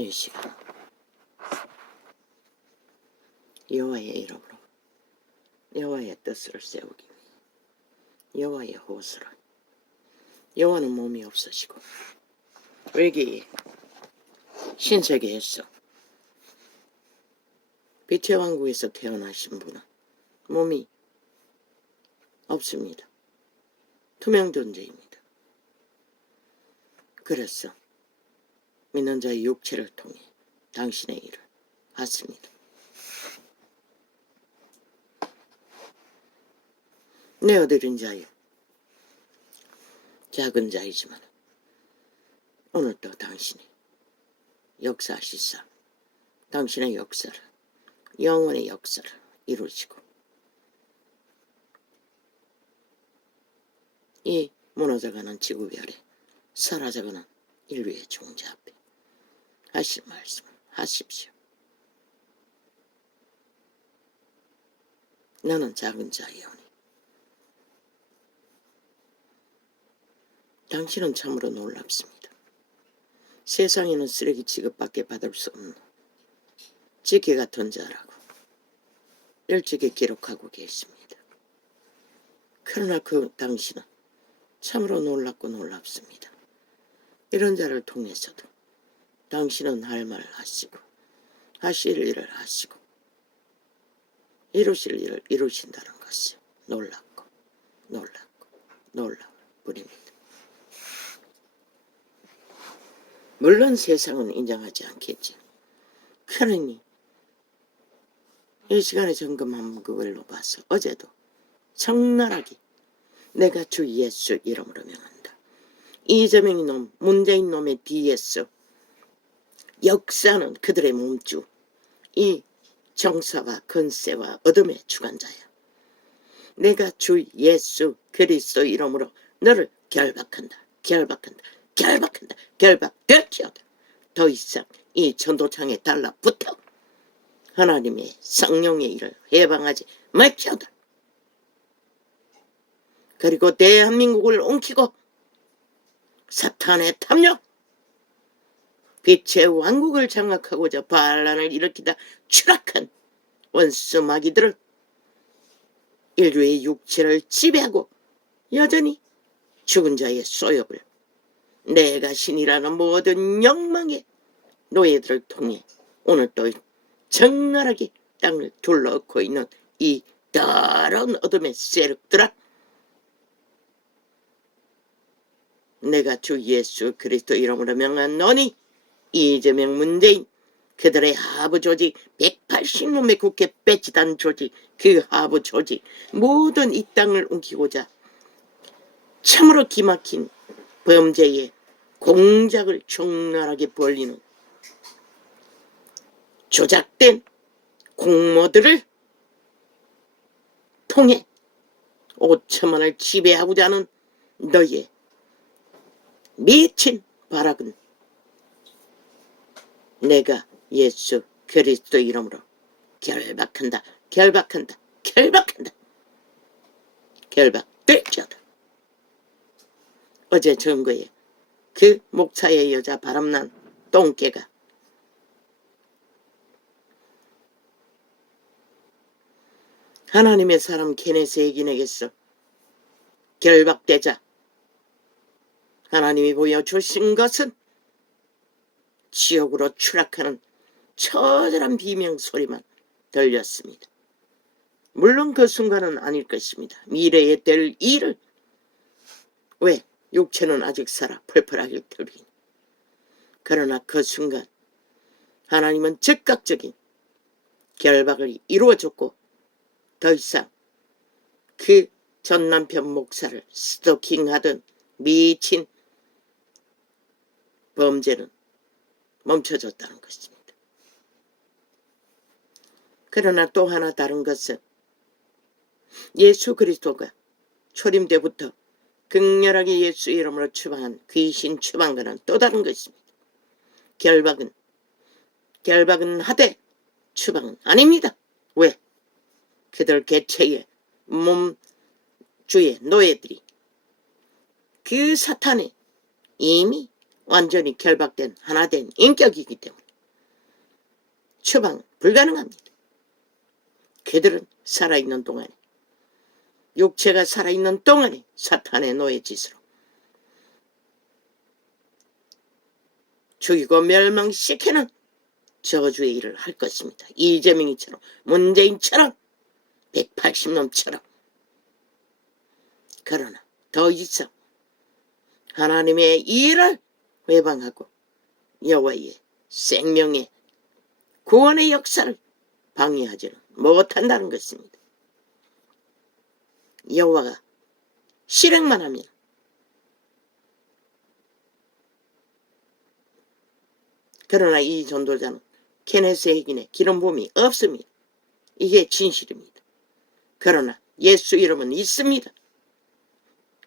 이 시간 여호와의 이름으로 여호와의 뜻을 세우기 위해 여호와의 호소를 여호와는 몸이 없으시고 외계에 신세계에서 빛의 왕국에서 태어나신 분은 몸이 없습니다. 투명 존재입니다. 그래서 믿는 자의 육체를 통해 당신의 일을 하십니다. 내 어드린 자여, 작은 자이지만 오늘도 당신이 역사하시사 당신의 역사를, 영원의 역사를 이루시고 이 무너져가는 지구별에 사라져가는 인류의 종자 앞에 하실 말씀을 하십시오. 나는 작은 자이오니 당신은 참으로 놀랍습니다. 세상에는 쓰레기 취급밖에 받을 수 없는 지게 같은 자라고 일찍이 기록하고 계십니다. 그러나 그 당신은 참으로 놀랍고 놀랍습니다. 이런 자를 통해서도 당신은 할 말을 하시고 하실 일을 하시고 이루실 일을 이루신다는 것이 놀랍고 놀랍고 놀라울 뿐입니다. 물론 세상은 인정하지 않겠지. 그러니 이 시간에 점검한 그걸로 봐서 어제도 적나라하게 내가 주 예수 이름으로 명한다. 이재명이 놈, 문재인 놈의 뒤에서 역사는 그들의 몸주, 이 정사와 건세와 어둠의 주관자야. 내가 주 예수 그리스도 이름으로 너를 결박한다. 결박될지어다. 더 이상 이 전도창에 달라붙어 하나님의 성령의 일을 해방하지 말지어다. 그리고 대한민국을 옮기고 사탄의 탐욕, 빛의 왕국을 장악하고자 반란을 일으키다 추락한 원수 마귀들을 인류의 육체를 지배하고 여전히 죽은 자의 소욕을 내가 신이라는 모든 욕망의 노예들을 통해 오늘 또 적나라하게 땅을 둘러엎고 있는 이 더러운 어둠의 세력들아, 내가 주 예수 그리스도 이름으로 명하노니 이재명 문재인 그들의 하부 조직 180놈의 국회 배치단 조직 그 하부 조직 모든 이 땅을 옮기고자 참으로 기막힌 범죄의 공작을 적나라하게 벌리는 조작된 공모들을 통해 5천만을 지배하고자 하는 너의 미친 발악은 내가 예수 그리스도 이름으로 결박한다. 결박될지어다. 어제 전거에 그 목사의 여자 바람난 똥개가 하나님의 사람 케네스 에긴에게서 결박되자 하나님이 보여주신 것은 지옥으로 추락하는 처절한 비명소리만 들렸습니다. 물론 그 순간은 아닐 것입니다. 미래에 될 일을 왜 육체는 아직 살아 펄펄하게 들리니. 그러나 그 순간 하나님은 즉각적인 결박을 이루어줬고 더 이상 그 전 남편 목사를 스토킹하던 미친 범죄는 멈춰졌다는 것입니다. 그러나 또 하나 다른 것은 예수 그리스도가 초림 때부터 극렬하게 예수 이름으로 추방한 귀신 추방과는 또 다른 것입니다. 결박은 하되 추방은 아닙니다. 왜? 그들 개체의 몸주의 노예들이 그 사탄에 이미 완전히 결박된 하나된 인격이기 때문에 추방 불가능합니다. 그들은 살아있는 동안에, 육체가 살아있는 동안에 사탄의 노예 짓으로 죽이고 멸망시키는 저주의 일을 할 것입니다. 이재명이처럼, 문재인처럼, 180놈처럼. 그러나 더 이상 하나님의 일을 회방하고 여호와의 생명의 구원의 역사를 방해하지는 못한다는 것입니다. 여호와가 실행만 하면 그러나 이 전도자는 케네스 해긴의 기름 부음이 없습니다. 이게 진실입니다. 그러나 예수 이름은 있습니다.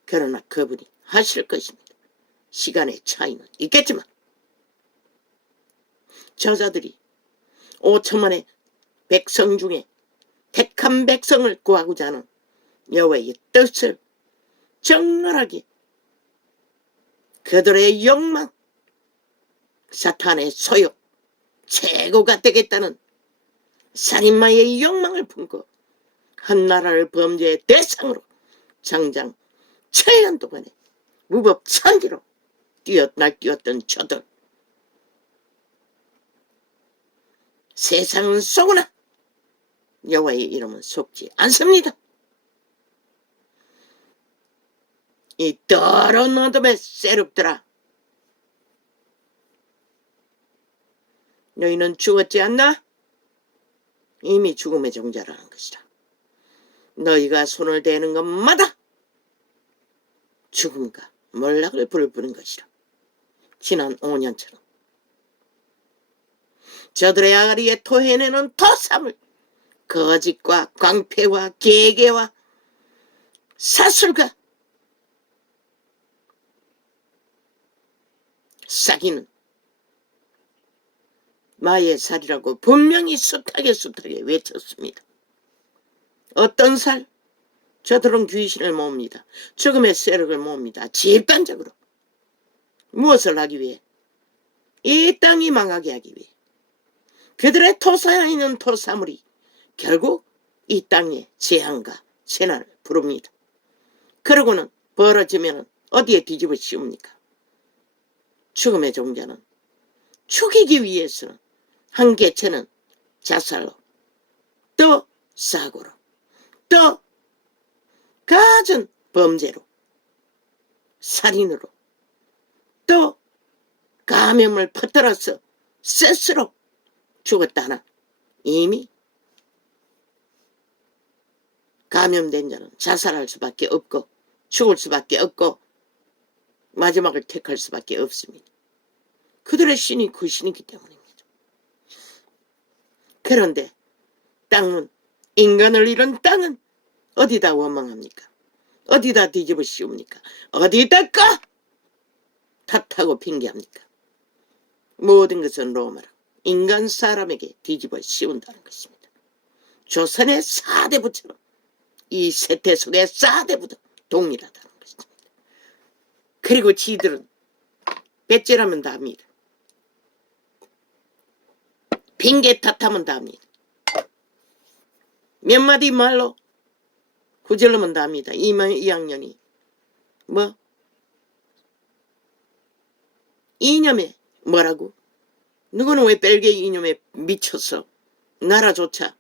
그러나 그분이 하실 것입니다. 시간의 차이는 있겠지만 저자들이 5천만의 백성 중에 택한 백성을 구하고자 하는 여호와의 뜻을 적나라하게 그들의 욕망, 사탄의 소욕, 최고가 되겠다는 살인마의 욕망을 품고 한 나라를 범죄의 대상으로 장장 7년 동안에 무법천지로 날뛰었던 저들, 세상은 속으나 여호와의 이름은 속지 않습니다. 이 더러운 어둠의 세력들아, 너희는 죽었지 않나? 이미 죽음의 종자라는 것이라. 너희가 손을 대는 것마다 죽음과 몰락을 부르는 것이라. 지난 5년처럼 저들의 아가리에 토해내는 토삼을 거짓과 광폐와 계계와 사슬과 싹이는 마의 살이라고 분명히 숱하게 외쳤습니다. 어떤 살? 저들은 귀신을 모읍니다. 죽음의 세력을 모읍니다. 집단적으로. 무엇을 하기 위해? 이 땅이 망하게 하기 위해. 그들의 토사에 있는 토사물이 결국 이 땅에 재앙과 재난을 부릅니다. 그러고는 벌어지면 어디에 뒤집어 씌웁니까? 죽음의 종자는 죽이기 위해서는 한 개체는 자살로, 또 사고로, 또 갖은 범죄로, 살인으로, 또 감염을 퍼뜨려서 스스로 죽었다는, 이미 감염된 자는 자살할 수밖에 없고 죽을 수밖에 없고 마지막을 택할 수밖에 없습니다. 그들의 신이 그 신이기 때문입니다. 그런데 땅은, 인간을 잃은 땅은 어디다 원망합니까? 어디다 뒤집어 씌웁니까? 어디다가 탓하고 핑계합니까? 모든 것은 로마라 인간 사람에게 뒤집어 씌운다는 것입니다. 조선의 4대 부처럼 이 세태 속의 4대 부도 동일하다는 것입니다. 그리고 지들은 배째라면 다 합니다. 핑계 탓하면 다 합니다. 몇 마디 말로 구절르면 다 합니다. 2학년이 뭐 이념에 뭐라고? 누구는 왜 벨기에 이념에 미쳐서 나라조차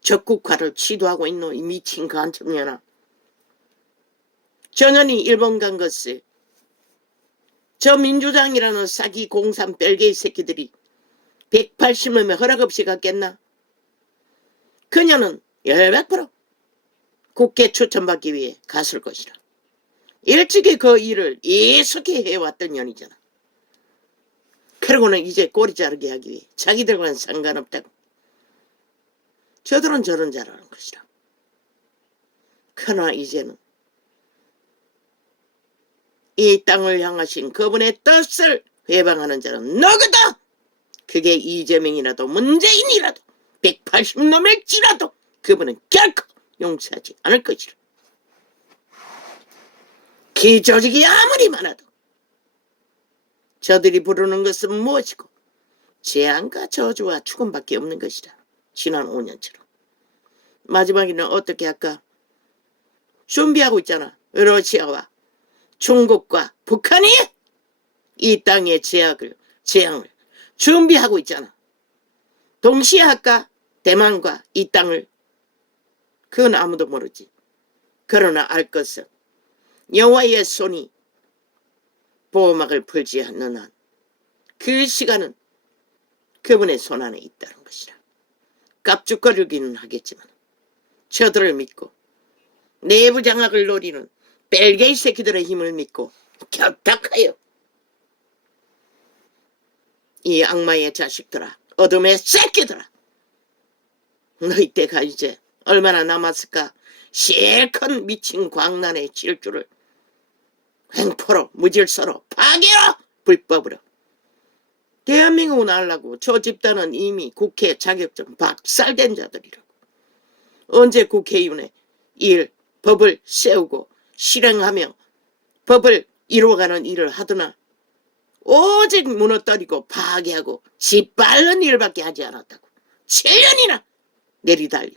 적국화를 시도하고 있노? 이 미친 간첩년아. 전현이 일본 간 것을 저 민주당이라는 싸기 공산 벨기에 새끼들이 180명의 허락 없이 갔겠나? 그녀는 100% 국회 추천받기 위해 갔을 것이라. 일찍이 그 일을 예속히 해왔던 년이잖아. 그러고는 이제 꼬리 자르게 하기 위해 자기들과는 상관없다고. 저들은 저런 자라는 것이라. 그러나 이제는 이 땅을 향하신 그분의 뜻을 회방하는 자는 누구다? 그게 이재명이라도 문재인이라도 180놈일지라도 그분은 결코 용서하지 않을 것이라. 기조직이 아무리 많아도 저들이 부르는 것은 무엇이고 재앙과 저주와 죽음밖에 없는 것이다. 지난 5년처럼. 마지막에는 어떻게 할까? 준비하고 있잖아. 러시아와 중국과 북한이 이 땅의 재앙을 준비하고 있잖아. 동시에 할까? 대만과 이 땅을. 그건 아무도 모르지. 그러나 알 것은 여호와의 손이 보호막을 풀지 않는 한 그 시간은 그분의 손 안에 있다는 것이라. 깝죽거리기는 하겠지만 저들을 믿고 내부 장악을 노리는 벨게이 새끼들의 힘을 믿고 결탁하여 이 악마의 자식들아, 어둠의 새끼들아, 너희 때가 이제 얼마나 남았을까? 실컷 미친 광란의 질주를 횡포로 무질서로 파괴로 불법으로 대한민국은 알라고. 저 집단은 이미 국회 자격증 박살된 자들이라고. 언제 국회의원의 법을 세우고 실행하며 법을 이루어가는 일을 하더나 오직 무너뜨리고 파괴하고 짓밟는 일밖에 하지 않았다고. 7년이나 내리달려.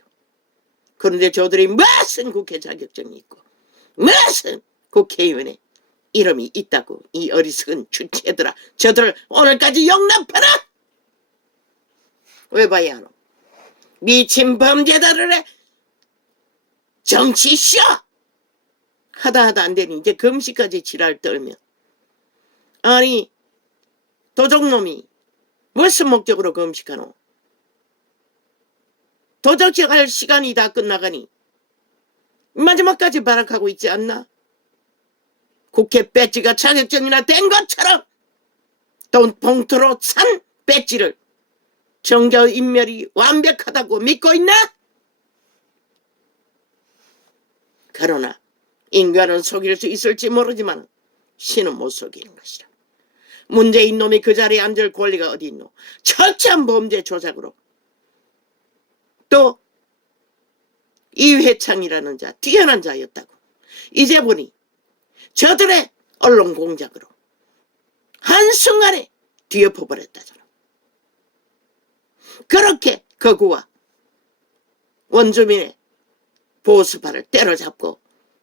그런데 저들이 무슨 국회 자격증이 있고 무슨 국회의원의 이름이 있다고. 이 어리석은 주체들아, 저들을 오늘까지 용납하라. 왜 봐야 하노? 미친 범죄자들의 정치쇼 하다 안 되니 이제 금시까지 지랄 떨며. 아니 도적놈이 무슨 목적으로 금식하노? 도적질할 시간이 다 끝나가니 마지막까지 발악하고 있지 않나? 국회 배지가 자격증이나 된 것처럼 돈 봉투로 산 배지를 정저 인멸이 완벽하다고 믿고 있나? 그러나 인간은 속일 수 있을지 모르지만 신은 못 속이는 것이라. 문재인 놈이 그 자리에 앉을 권리가 어디 있노? 철저한 범죄 조작으로. 또 이회창이라는 자, 뛰어난 자였다고. 이제 보니 저들의 언론 공작으로 한순간에 뒤엎어버렸다잖아. 그렇게 거구와 원주민의 보수파를 때려잡고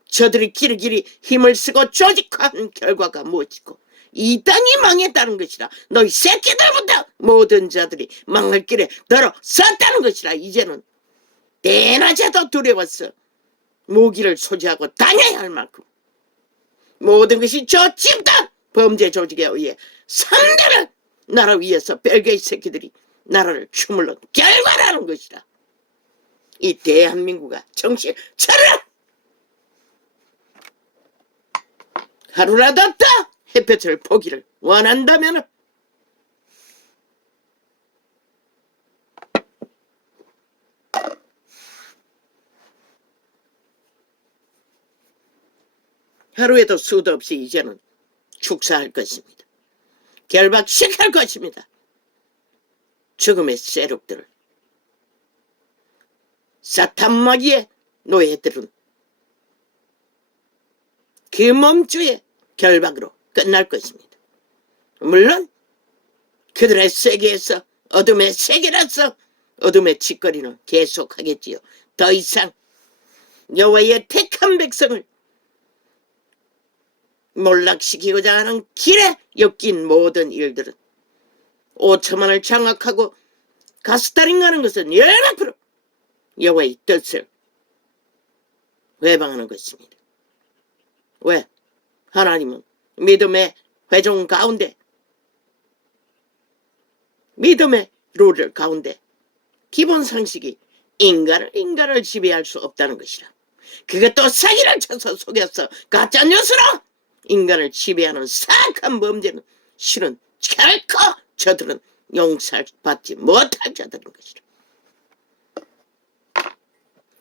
저들이 길이길이 힘을 쓰고 조직한 결과가 무엇이고 이 땅이 망했다는 것이라. 너희 새끼들부터 모든 자들이 망할 길에 들어섰다는 것이라. 이제는 대낮에도 두려웠어. 무기를 소지하고 다녀야 할 만큼 모든 것이 저 집단 범죄 조직에 의해 상대를 나라 위에서 벨게이 새끼들이 나라를 추물른 결과라는 것이라. 이 대한민국아 정신 차려. 하루라도 더 햇볕을 보기를 원한다면 하루에도 수도 없이 이제는 축사할 것입니다. 결박시킬 것입니다. 죽음의 세력들을. 사탄마귀의 노예들은 그 몸주의 결박으로 끝날 것입니다. 물론 그들의 세계에서 어둠의 세계라서 어둠의 짓거리는 계속하겠지요. 더 이상 여호와의 택한 백성을 몰락시키고자 하는 길에 엮인 모든 일들은 5천만을 장악하고 가스타링하는 것은 100% 여호와의 뜻을 외방하는 것입니다. 왜? 하나님은 믿음의 회종 가운데 믿음의 룰 가운데 기본 상식이 인간을 지배할 수 없다는 것이라. 그것도 사기를 쳐서 속여서 가짜뉴스로 인간을 지배하는 사악한 범죄는 실은 결코 저들은 용서받지 못할 자들인 것이라.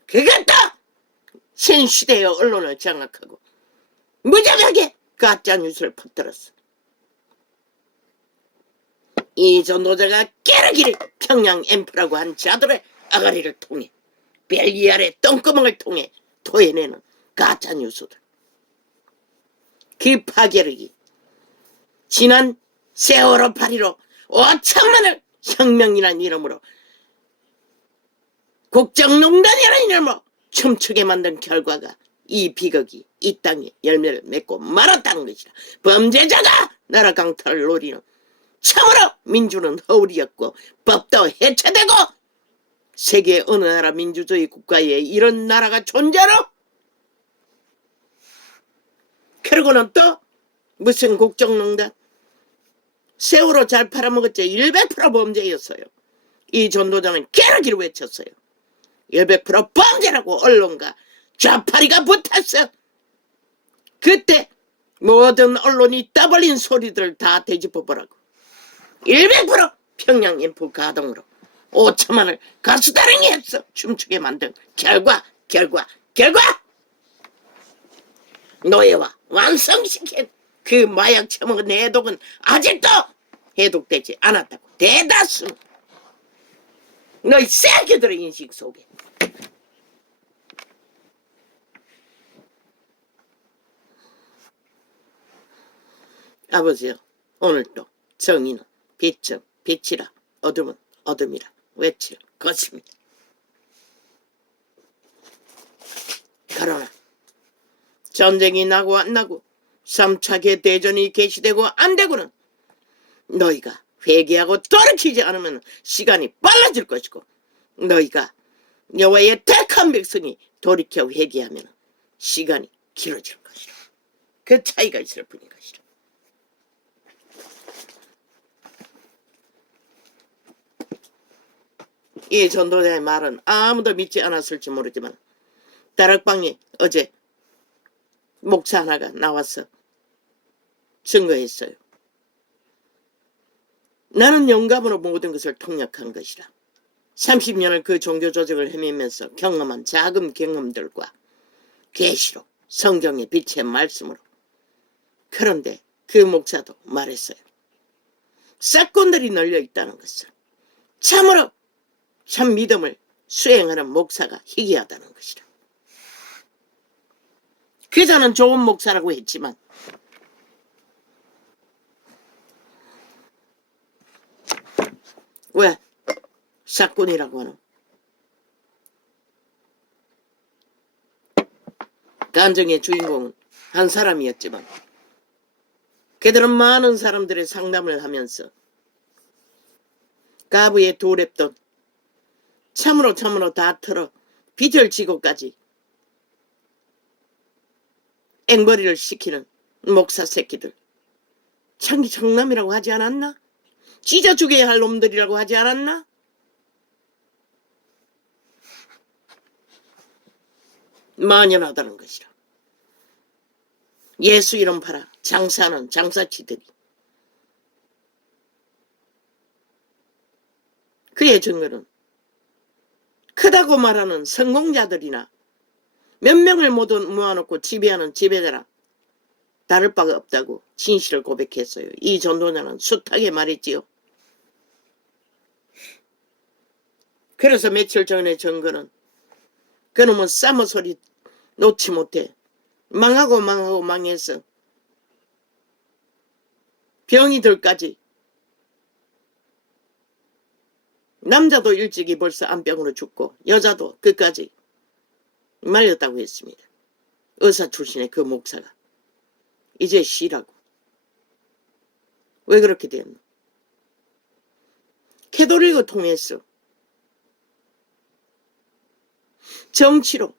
그것도 신시대의 언론을 장악하고 무자비하게 가짜뉴스를 퍼뜨렸어. 이 전도자가 깨르기를 평양 앰프라고 한 자들의 아가리를 통해 벨기 아래 똥구멍을 통해 토해내는 가짜뉴스들. 그 파괴력이 지난 세월호 파리로 5천만을 혁명이란 이름으로, 국정농단이라는 이름으로 춤추게 만든 결과가 이 비극이 이 땅에 열매를 맺고 말았다는 것이라. 범죄자가 나라 강탈을 노리는, 참으로 민주는 허울이었고 법도 해체되고, 세계 어느 나라 민주주의 국가에 이런 나라가 존재로? 그러고는 또 무슨 국정농단? 세월호 잘 팔아먹었지. 100% 범죄였어요. 이 전도자는 깨르기를 외쳤어요. 100% 범죄라고 언론과 좌파리가 붙었어. 그때 모든 언론이 떠벌린 소리들을 다 되짚어보라고. 100% 평양인프 가동으로 5천만을 가수다랭이 했어. 춤추게 만든 결과. 노예와 완성시킨 그 마약 처먹은 해독은 아직도 해독되지 않았다고. 대다수 너희 새끼들의 인식 속에. 아버지요, 오늘도 정의는 빛은 빛이라, 어둠은 어둠이라 외칠 것입니다. 그러나 전쟁이 나고 안 나고 3차 대전이 개시되고 안 되고는 너희가 회개하고 돌이키지 않으면 시간이 빨라질 것이고, 너희가 여호와의 택한 백성이 돌이켜 회개하면 시간이 길어질 것이라. 그 차이가 있을 뿐인 것이라. 이 전도자의 말은 아무도 믿지 않았을지 모르지만 다락방에 어제 목사 하나가 나와서 증거했어요. 나는 영감으로 모든 것을 통역한 것이라. 30년을 그 종교 조직을 헤매면서 경험한 작은 경험들과 계시록, 성경의 빛의 말씀으로. 그런데 그 목사도 말했어요. 사건들이 널려 있다는 것을. 참으로 참 믿음을 수행하는 목사가 희귀하다는 것이라. 그자는 좋은 목사라고 했지만 왜 사건이라고 하는? 간증의 주인공은 한 사람이었지만 그들은 많은 사람들의 상담을 하면서 가부의 도랩돈 참으로 다 털어 빚을 지고까지 앵벌이를 시키는 목사 새끼들, 청남이라고 하지 않았나? 찢어 죽여야 할 놈들이라고 하지 않았나? 만연하다는 것이라. 예수 이름 팔아 장사하는 장사치들이. 그의 증거는 크다고 말하는 성공자들이나 몇 명을 모두 모아놓고 지배하는 지배자라 다를 바가 없다고 진실을 고백했어요. 이 전도자는 숱하게 말했지요. 그래서 며칠 전에 증거는 그놈은 싸모 소리 놓지 못해 망하고 망해서 병이들까지, 남자도 일찍이 벌써 암병으로 죽고 여자도 끝까지 말렸다고 했습니다. 의사 출신의 그 목사가 이제 쉬라고. 왜 그렇게 됐노? 캐톨릭을 통해서 정치로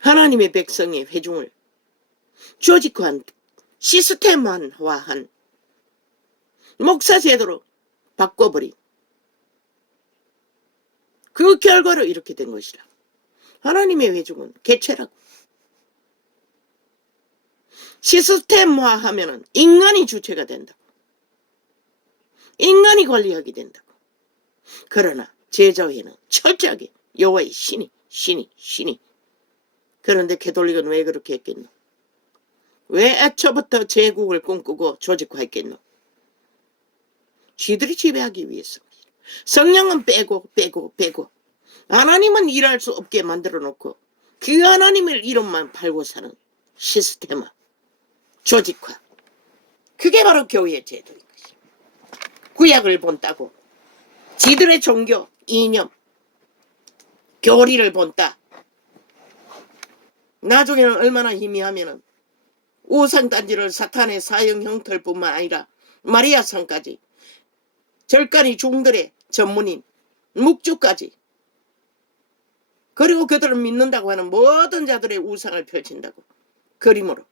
하나님의 백성의 회중을 조직화한, 시스템화한 목사 제도로 바꿔버린 그 결과로 이렇게 된 것이라. 하나님의 회중은 개체라고. 시스템화하면은 인간이 주체가 된다고. 인간이 관리하게 된다고. 그러나 제자회는 철저하게 여호와의 신이. 그런데 캐톨릭은 왜 그렇게 했겠노? 왜 애초부터 제국을 꿈꾸고 조직화했겠노? 쥐들이 지배하기 위해서. 성령은 빼고 하나님은 일할 수 없게 만들어 놓고 그 하나님의 이름만 팔고 사는 시스템화, 조직화. 그게 바로 교회의 제도인 것이야. 구약을 본다고 지들의 종교, 이념, 교리를 본다. 나중에는 얼마나 희미하면은 우상단지를 사탄의 사형 형틀뿐만 아니라 마리아상까지, 절간이 중들의 전문인 묵주까지, 그리고 그들을 믿는다고 하는 모든 자들의 우상을 펼친다고. 그림으로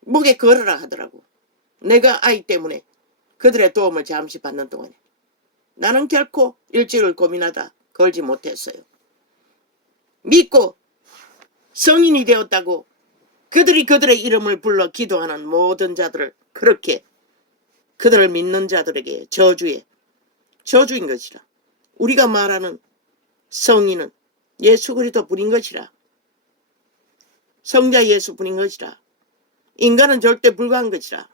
목에 걸으라 하더라고. 내가 아이 때문에 그들의 도움을 잠시 받는 동안에 나는 결코 일주일을 고민하다 걸지 못했어요. 믿고 성인이 되었다고 그들이 그들의 이름을 불러 기도하는 모든 자들을, 그렇게 그들을 믿는 자들에게 저주인 것이라. 우리가 말하는 성인은 예수 그리스도 뿐인 것이라. 성자 예수 뿐인 것이라. 인간은 절대 불가한 것이라.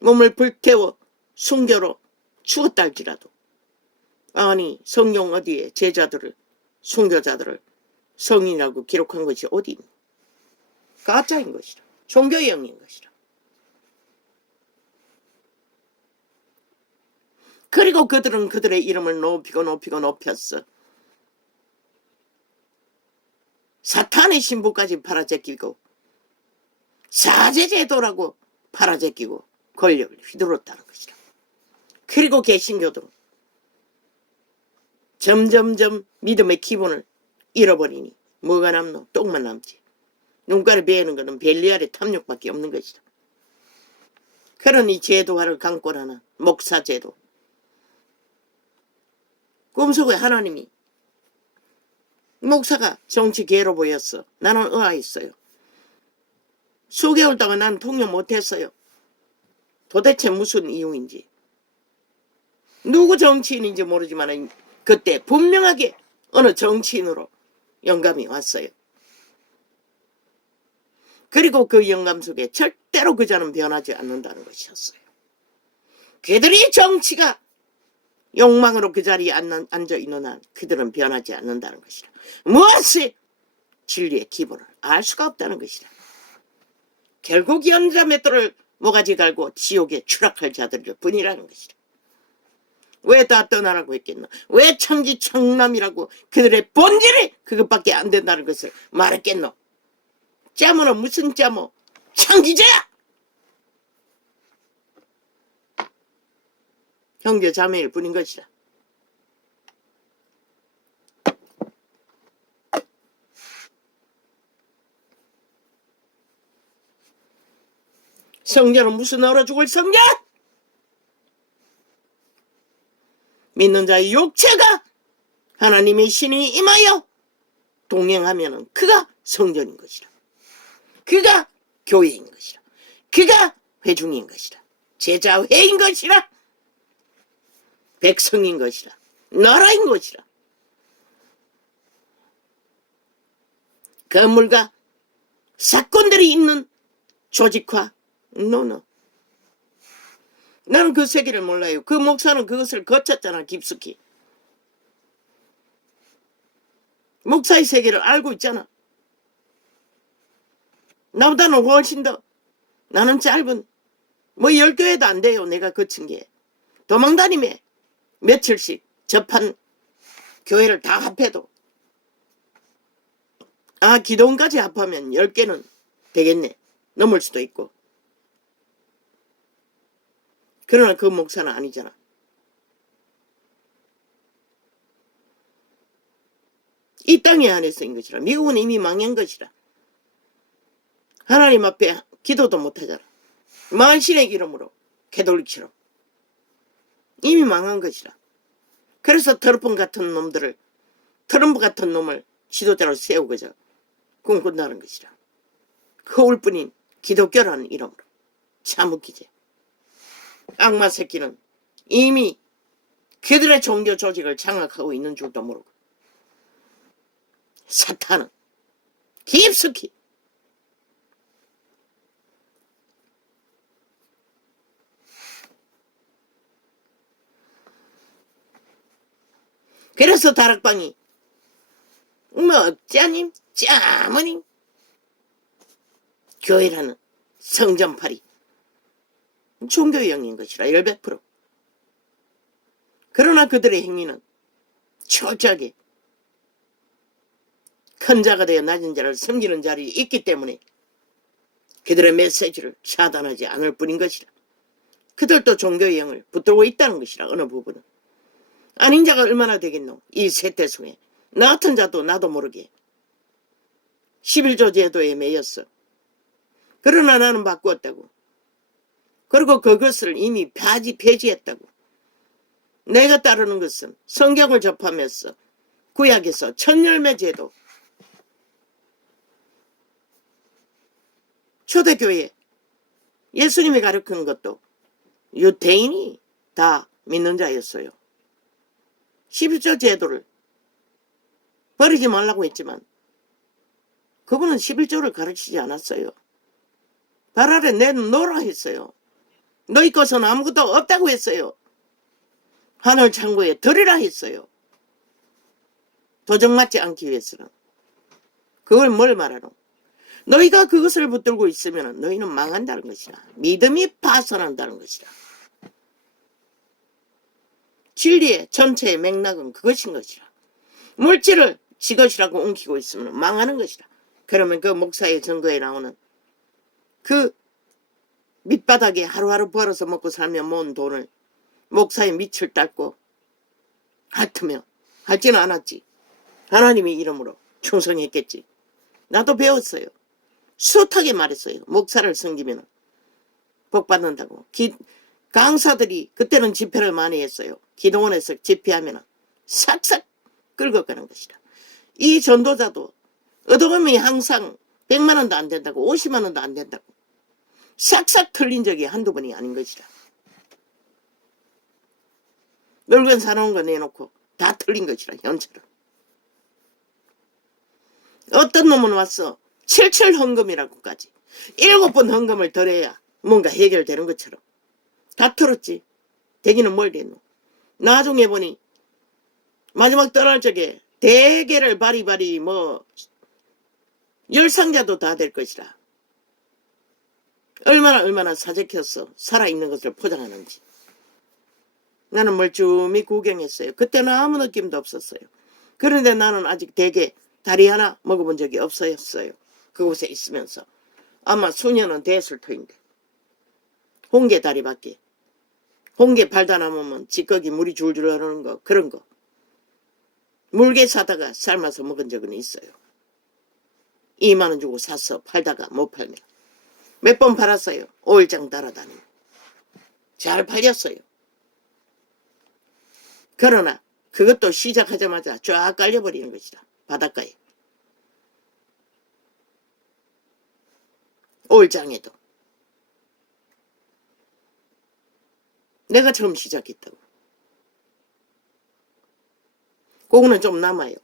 몸을 불태워 순교로 죽었다 할지라도. 아니, 성경 어디에 제자들을, 순교자들을 성인이라고 기록한 것이 어디 있니? 가짜인 것이라. 종교의 영인 것이라. 그리고 그들은 그들의 이름을 높이고 높였어. 사탄의 신부까지 팔아제끼고 사제제도라고 팔아제끼고 권력을 휘둘렀다는 것이라. 그리고 개신교도 점점점 믿음의 기본을 잃어버리니 뭐가 남노? 똥만 남지. 눈가를 베는 것은 벨리알의 탐욕밖에 없는 것이다. 그러니 제도화를 강권하는 목사제도. 꿈속에 하나님이 목사가 정치계로 보였어. 나는 의아했어요. 수개월 동안 난 통역 못했어요. 도대체 무슨 이유인지. 누구 정치인인지 모르지만 그때 분명하게 어느 정치인으로 영감이 왔어요. 그리고 그 영감 속에 절대로 그자는 변하지 않는다는 것이었어요. 그들이 정치가 욕망으로 그 자리에 앉아있는 한 그들은 변하지 않는다는 것이라. 무엇이 진리의 기본을 알 수가 없다는 것이라. 결국 연자맷돌을 모가지 갈고 지옥에 추락할 자들일 뿐이라는 것이라. 왜 다 떠나라고 했겠노? 왜 천지창남이라고 그들의 본질이 그것밖에 안 된다는 것을 말했겠노? 짜모는 무슨 짜모? 창기자야! 형제 자매일 뿐인 것이라. 성자는 무슨 얼어 죽을 성자? 믿는 자의 육체가 하나님의 신이 임하여 동행하면 그가 성전인 것이라. 그가 교회인 것이라. 그가 회중인 것이라. 제자회인 것이라. 백성인 것이라. 나라인 것이라. 건물과 사건들이 있는 조직화. 노노. 나는 그 세계를 몰라요. 그 목사는 그것을 거쳤잖아, 깊숙이. 목사의 세계를 알고 있잖아. 나보다는 훨씬 더. 나는 짧은 10교회도 안 돼요. 내가 거친 게. 도망다님에 며칠씩 접한 교회를 다 합해도 기도원까지 합하면 10개는 되겠네. 넘을 수도 있고. 그러나 그 목사는 아니잖아. 이 땅에 안에서인 것이라. 미국은 이미 망한 것이라. 하나님 앞에 기도도 못하잖아. 만신의 이름으로 캐톨릭처럼 이미 망한 것이라. 그래서 트럼프 같은 놈을 지도자로 세우고자 꿈꾼다는 것이라. 거울뿐인 기독교라는 이름으로. 참 웃기지. 악마 새끼는 이미 그들의 종교 조직을 장악하고 있는 줄도 모르고, 사탄은 깊숙이 그래서 다락방이 짜님 짜머님 교회라는 성전팔이 종교의 영인 것이라. 100%. 그러나 그들의 행위는 철저하게 큰 자가 되어 낮은 자를 섬기는 자리에 있기 때문에 그들의 메시지를 차단하지 않을 뿐인 것이라. 그들도 종교의 영을 붙들고 있다는 것이라. 어느 부분은. 아닌 자가 얼마나 되겠노. 이 세태송에 나 같은 자도 나도 모르게 11조 제도에 매였어. 그러나 나는 바꾸었다고. 그리고 그것을 이미 폐지했다고. 내가 따르는 것은 성경을 접하면서 구약에서 천열매 제도, 초대교회 예수님이 가르치는 것도 유대인이 다 믿는 자였어요. 11조 제도를 버리지 말라고 했지만 그분은 11조를 가르치지 않았어요. 발 아래 내놓으라 했어요. 너희 것은 아무것도 없다고 했어요. 하늘 창고에 들이라 했어요. 도적맞지 않기 위해서는. 그걸 뭘 말하노? 너희가 그것을 붙들고 있으면 너희는 망한다는 것이라. 믿음이 파산한다는 것이라. 진리의 전체의 맥락은 그것인 것이라. 물질을 지것이라고 옮기고 있으면 망하는 것이라. 그러면 그 목사의 증거에 나오는 그 밑바닥에 하루하루 벌어서 먹고 살며 모은 돈을 목사의 밑을 닦고 핥으며 핥지는 않았지. 하나님의 이름으로 충성했겠지. 나도 배웠어요. 숱하게 말했어요. 목사를 섬기면 복 받는다고. 강사들이 그때는 집회를 많이 했어요. 기도원에서 집회하면 싹싹 긁어가는 것이다. 이 전도자도 얻어가면 항상 100만 원도 안 된다고 50만 원도 안 된다고 싹싹 틀린 적이 한두 번이 아닌 것이다. 물건 사놓은 거 내놓고 다 틀린 것이라. 현처럼. 어떤 놈은 왔어 77 헌금이라고까지 7번 헌금을 덜해야 뭔가 해결되는 것처럼 다 틀었지. 되기는 뭘 됐노. 나중에 보니 마지막 떠날 적에 대게를 바리바리 열상자도 다 될 것이라. 얼마나 사재켰어. 살아있는 것을 포장하는지. 나는 멀쩡히 구경했어요. 그때는 아무 느낌도 없었어요. 그런데 나는 아직 대게 다리 하나 먹어본 적이 없었어요. 그곳에 있으면서. 아마 수년은 됐을 터인데. 홍게 다리밖에. 홍게 팔다 남으면 찌꺼기 물이 줄줄 흐르는 거 그런 거. 물게 사다가 삶아서 먹은 적은 있어요. 2만 원 주고 사서 팔다가 못 팔면. 몇 번 팔았어요. 5일장 따라다니고. 잘 팔렸어요. 그러나 그것도 시작하자마자 쫙 깔려버리는 것이다. 바닷가에. 5일장에도. 내가 처음 시작했다고. 그거는 좀 남아요.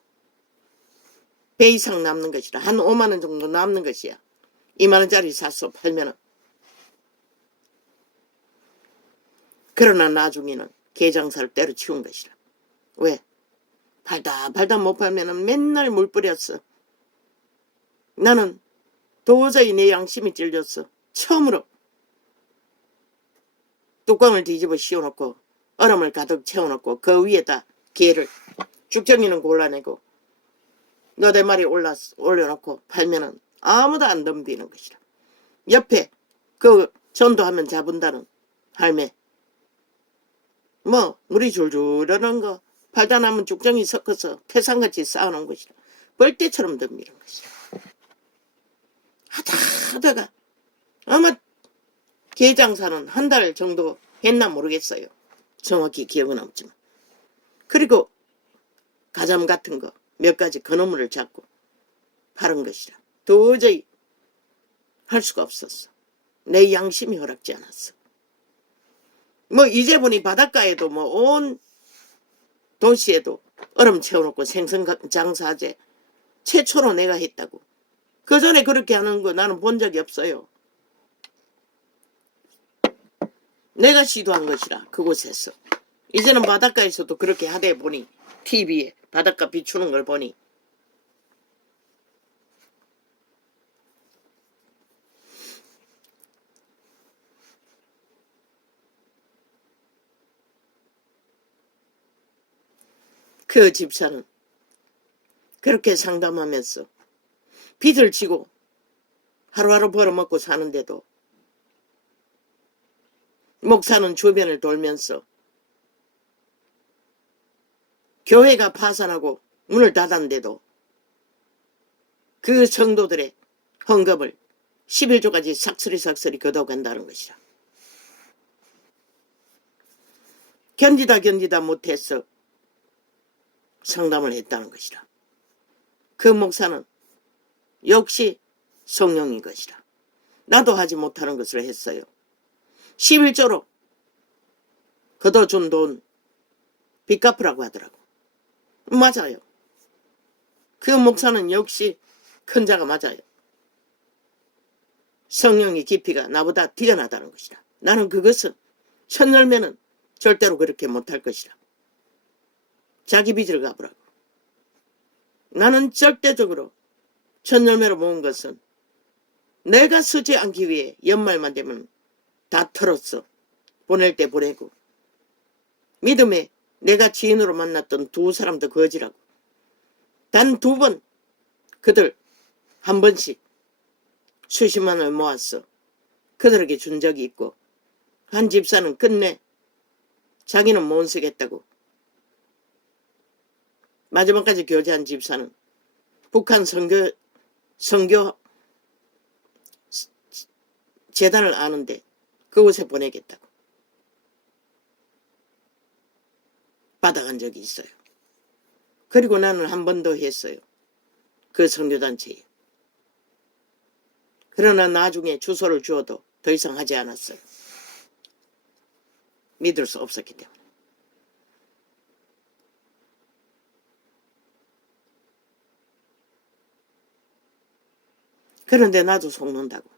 배 이상 남는 것이라. 한 5만 원 정도 남는 것이야. 2만 원짜리 사서 팔면은. 그러나 나중에는 게장사를 때려치운 것이라. 왜? 팔다 못 팔면은 맨날 물 뿌렸어. 나는 도저히 내 양심이 찔렸어. 처음으로 뚜껑을 뒤집어 씌워놓고 얼음을 가득 채워놓고 그 위에다 게를 죽정이는 골라내고 너댓말이 올려놓고 팔면은 아무도 안 덤비는 것이라. 옆에 그 전도하면 잡은다는 할매 물이 줄줄 흐르는 거 팔다 남은 죽정이 섞어서 태산같이 쌓아놓은 것이라. 벌떼처럼 덤비는 것이라. 하다가 아마 게장사는 한 달 정도 했나 모르겠어요. 정확히 기억은 없지만. 그리고 가자미 같은 거 몇 가지 건어물을 잡고 파는 것이라. 도저히 할 수가 없었어. 내 양심이 허락지 않았어. 이제 보니 바닷가에도 온 도시에도 얼음 채워놓고 생선 장사제 최초로 내가 했다고. 그 전에 그렇게 하는 거 나는 본 적이 없어요. 내가 시도한 것이라. 그곳에서. 이제는 바닷가에서도 그렇게 하대 보니 TV에 바닷가 비추는 걸 보니 그 집사는 그렇게 상담하면서 빚을 지고 하루하루 벌어먹고 사는데도 목사는 주변을 돌면서 교회가 파산하고 문을 닫았는데도 그 성도들의 헌금을 11조까지 삭스리삭스리 걷어간다는 것이라. 견디다 못해서 상담을 했다는 것이라. 그 목사는 역시 성령인 것이라. 나도 하지 못하는 것을 했어요. 11조로 걷어준 돈 빚 갚으라고 하더라고. 맞아요. 그 목사는 역시 큰 자가 맞아요. 성령의 깊이가 나보다 뛰어나다는 것이라. 나는 그것은 첫 열매는 절대로 그렇게 못할 것이라. 자기 빚을 갚으라고. 나는 절대적으로 첫 열매로 모은 것은 내가 쓰지 않기 위해 연말만 되면 다 털었어. 보낼 때 보내고. 믿음에 내가 지인으로 만났던 두 사람도 거지라고. 단 2번 그들 한 번씩 수십만 원을 모았어. 그들에게 준 적이 있고, 한 집사는 끝내 자기는 못 쓰겠다고. 마지막까지 교제한 집사는 북한 선교 재단을 아는데 그곳에 보내겠다고 받아간 적이 있어요. 그리고 나는 한 번 더 했어요. 그 선교단체에. 그러나 나중에 주소를 주어도 더 이상 하지 않았어요. 믿을 수 없었기 때문에. 그런데 나도 속는다고.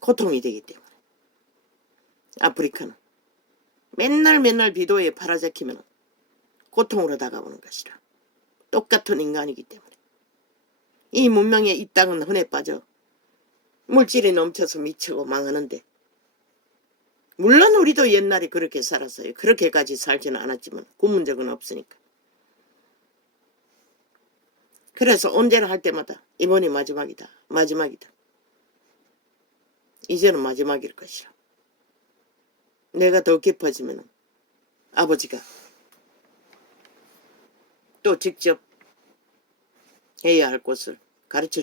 고통이 되기 때문에. 아프리카는 맨날 비도에 팔아잡히면 고통으로 다가오는 것이라. 똑같은 인간이기 때문에. 이 문명의 이 땅은 흔해 빠져 물질이 넘쳐서 미치고 망하는데, 물론 우리도 옛날에 그렇게 살았어요. 그렇게까지 살지는 않았지만 굶은 적은 없으니까. 그래서 언제나 할 때마다 이번이 마지막이다. 이제는 마지막일 것이라. 내가 더 깊어지면 아버지가 또 직접 해야 할 것을 가르쳐